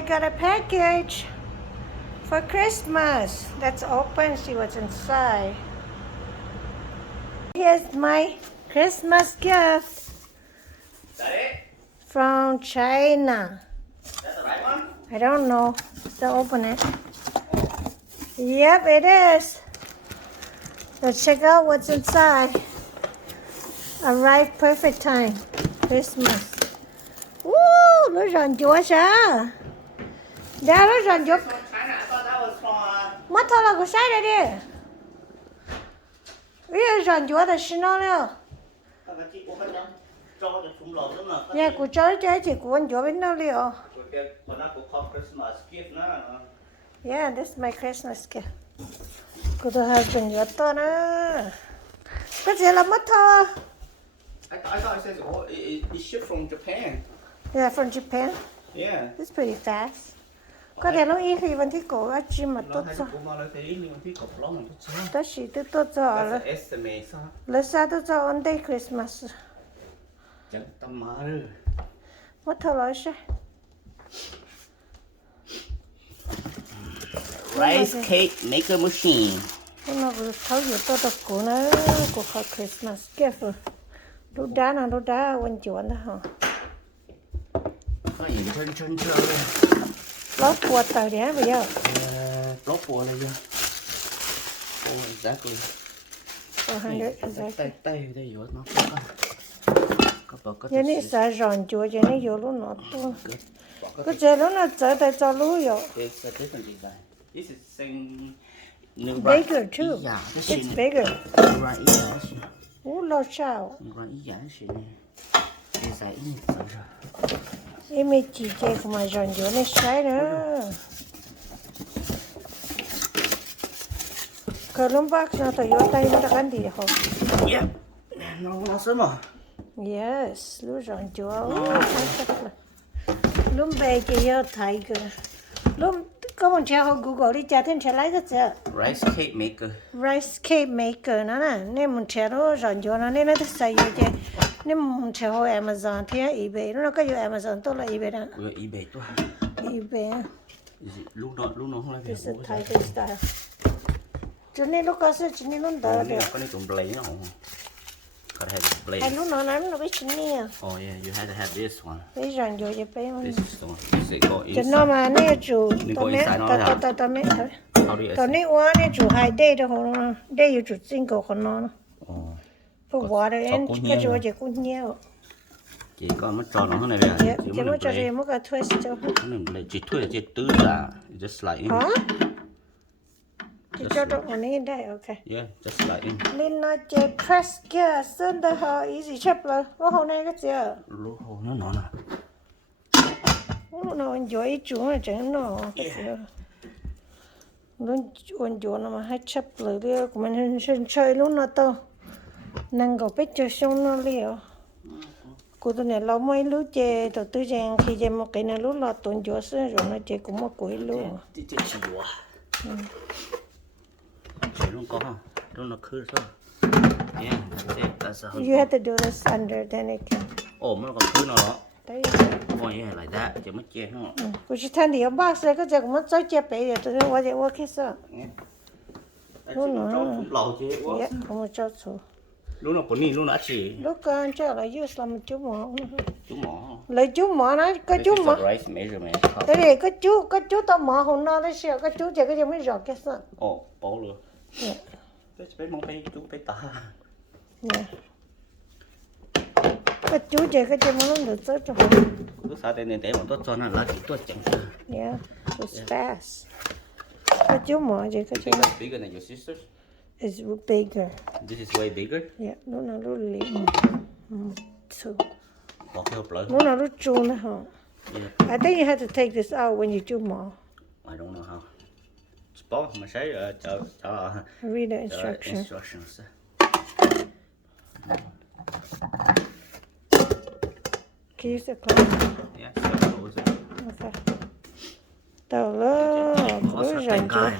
I got a package for Christmas. Let's open, see what's inside. Here's my Christmas gift. Is that it? From China. That's the right one? I don't know. Still open it. Yep, it is. Let's check out what's inside. Arrived perfect time. Christmas. Woo! Nó giòn chúa sao? Dạ, nó giòn chúa. From China. I thought that was from... Mất thôi là của sai đây đi. Bây giờ giòn chúa là xin nó nữa. Dạ, của cháu chơi chỉ của anh chúa bên nào liệu. Yeah, this is my Christmas gift. Của tôi husband chúa to nữa. Cái gì là mất thôi. I thought it says it's shipped from Japan. Yeah, from Japan. Yeah. It's pretty fast. Có thể nó ít khi vẫn thích cổ ở chim mà tốt cho. Đó chỉ tôi tốt cho là. Là sao tôi cho on day Christmas. Chẳng tâm má rồi. Mất thôi nói sao. Rice cake maker machine. Nó vừa thấu nhiều tốt được cổ nó của họ Christmas gift. Lúc đá quên chuột đó hả? Có gì chân rồi. Lót quạt tờ đẻ bây giờ. Lót quạt này chưa? Oh, exactly. 400 exactly. Tay vô nó có. Giờ này xài giòn chuột giờ này vô lúc nó to. Cái giờ lúc nó trở lại cho lúc vô. It's a different design. This is same. Bigger too. It's bigger. Lo sao? Em mới chỉ chơi của mà giòn chuột này sai nữa. Cái lông bạc nó tới vô tay nó đã ăn gì không? Yep. Nó sớm mà. Yes, lúc giòn chuột. Lúc bé chỉ yêu thấy cái. Lúc có một chiếc Google đi trả thêm trả lại cái gì? Rice cake maker. Rice cake maker nó nè, nên một chiếc nó giòn chuột nó nên nó thích xài gì chứ? Nên một chiếc hồi Amazon thì eBay nó có dùng Amazon tốt là eBay đó. eBay tốt. eBay. Lúc nó không lại. This is Thai style. Cho nên lúc có sự chính nó đỡ được. Có này cũng blade nó không? Gotta have the blade. Hay lúc nó nắm nó biết chính nè. Oh yeah, you had to have this one. Bây giờ rồi vậy bé This is the one. This is go cho inside. nó mà nè chủ. Go inside nó hả? Tao mẹ thôi. How do you? Tao nè qua nè chủ hai đây đó không? Đây yêu chủ single của nó. Oh. Put water in, cái chỗ chỉ cũng nhiều. Chỉ có mất tròn nó thế này vậy. Yeah, chỉ mới cho em một cái twist cho. Nó blade chỉ thuê chỉ tứ là just like. Hả? Chỉ cho nó một này đây, okay. Yeah, just like. Nên nó chỉ press kia, sơn đó họ easy chập là, nó hôm nay cái gì à? Lỗ hồ nó nè. Nó enjoy chủ mà chẳng nó cái gì. Nó enjoy nó mà hay chập lại đi, của mình hình chơi lúc nó to. Năng够biết cho xong nó liệu. Cô tôi này lâu mấy lúc chơi đầu tư rằng khi chơi một cái này lúc là tuần chúa xưa rồi nó chơi cũng một quỷ luôn. Chỉ chúa. Chơi luôn có không? Luôn nó khứ sao? Yeah, that's a. You have to do this under then it can. Oh, nó còn khứ nó đó. Đấy. Oh yeah, like that. Chỉ mất chơi không? Cô chỉ thanh thì ở bác sẽ có chơi cũng mất chơi chơi bé rồi tôi nóiว่าจะว่าแค่sao? Lúc nó lầu chứ. Yeah, không có cho số. Lúc nó còn lúc nó chỉ. Lúc con chơi là use làm chú mỏ. Chú mỏ. Lấy chú mỏ nó có chú mỏ. Rice measurement. Thế thì có chú tao mỏ hôm nay đấy xíu có chú chơi cái gì mới rõ cái sao? Oh, bỏ luôn. Yeah. Bé mong bé chú bé ta. Yeah. Cái chú chơi cái gì mới được tốt cho. Cứ sao tên để bọn tôi cho nó là chỉ tôi chẳng sao. Yeah, it's fast. Cái chú mỏ chơi cái gì? Bigger than your sisters? It's bigger. This is way bigger. Yeah, nó lúc lì. So. Bỏ cái hộp lớn. Nó lúc chun nữa hả? I think you have to take this out when you do more. I don't know how. Bỏ mà sẽ cho Read the instructions. Instructions. Can you use the cloth? Yeah, so close it. Okay. Tao lo, cứ rảnh chưa?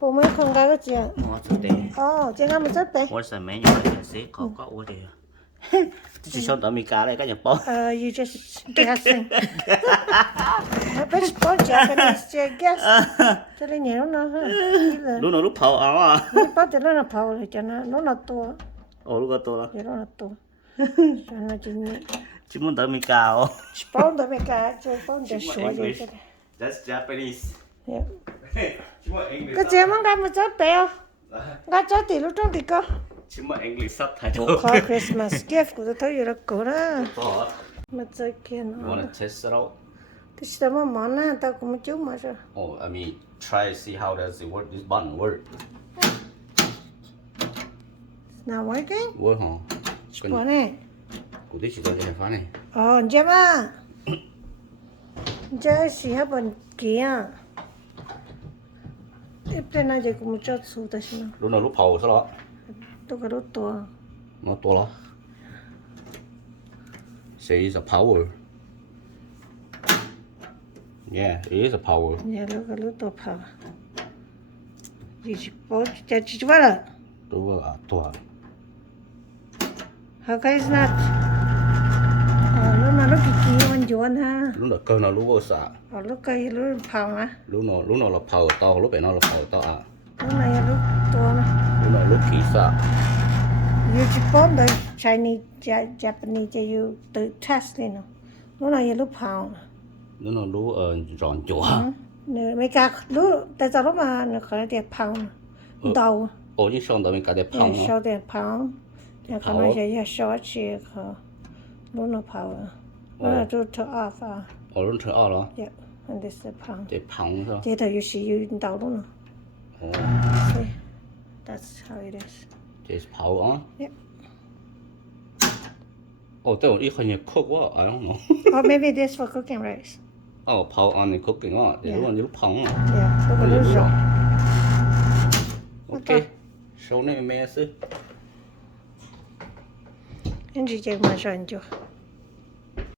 Bố mấy con gái có gì à? What's the day? Oh, chị ngắm một chút đấy. What's the menu? I can see. Có order. chỉ cho tao mi cá này cái nhập bó. You just guessing. But sport Japanese guess. Cho nên nhiều nó ha. Lúc nào lúc phao áo à? Bắt thì nó phao rồi cho nó to. Ồ lúc to đó. Nó to. Cho nó Chỉ muốn tao mi cá không? Sport đó mấy cái chơi sport để sửa vậy. That's Japanese. Yeah. Chỉ muốn English. Cái gì mà cái mà chót bèo. Cái chót thì lúc trong thì có. Chỉ muốn English subtitle. Có Christmas gift của tôi thấy rồi cổ đó. Oh, Mà chơi kia nó. wanna test it out? Thì sao mà món á tao cũng một chút mà sao. Oh, I mean, try to see how does it work. This button work. Now working? Work hả? Sport này. Cụ tí chỉ cần cái phá này. I제 봐. 이제 시합은 기야. 이때나 이제 그 저 수다시나. Lúc nào lúc phao sao đó? 또 그로 또. Nó to lắm. See, it's a power. Yeah, it is a power. 얘로 그로 또 파. 이제 뭐 진짜 지지 마라. Đúng là to. How guys not? Nó kỳ mình chuan ha. Lúc nào cơ nào lúc vô xạ. Lúc cây lúc phao á. Lúc nào là phao to, lúc này nó là phao to à. Lúc này lúc to nó. Lúc nào lúc khí xạ. You Japan the Chinese Japanese you tự test lên nó. Lúc này lúc phao. Lúc nào lúc ròn chùa. Mấy cái lúc tại sao lúc mà nó có thể phao đầu. Ồ nhưng xong đó mình cả để phao Yeah, show the pound. Yeah, come on, yeah, short chick. Lunar power. Lunar to off. Ồ lúc thở ở đó. Yeah, and this is the pound. Để phao sao? Data you see you down lunar. Ồ. See, that's how it is. Để phao á. Yep. Ồแต่ว่าอีกคนเนี่ย cook ว่า I don't know. Or maybe this for cooking rice. อ๋อ phao on นี่ cooking อ่ะเดี๋ยวรู้ว่านี่ลูกพังอ่ะ Yeah, look at this one. โอเคโชว์นี่แม่ซื้อ And you take my son, Joe.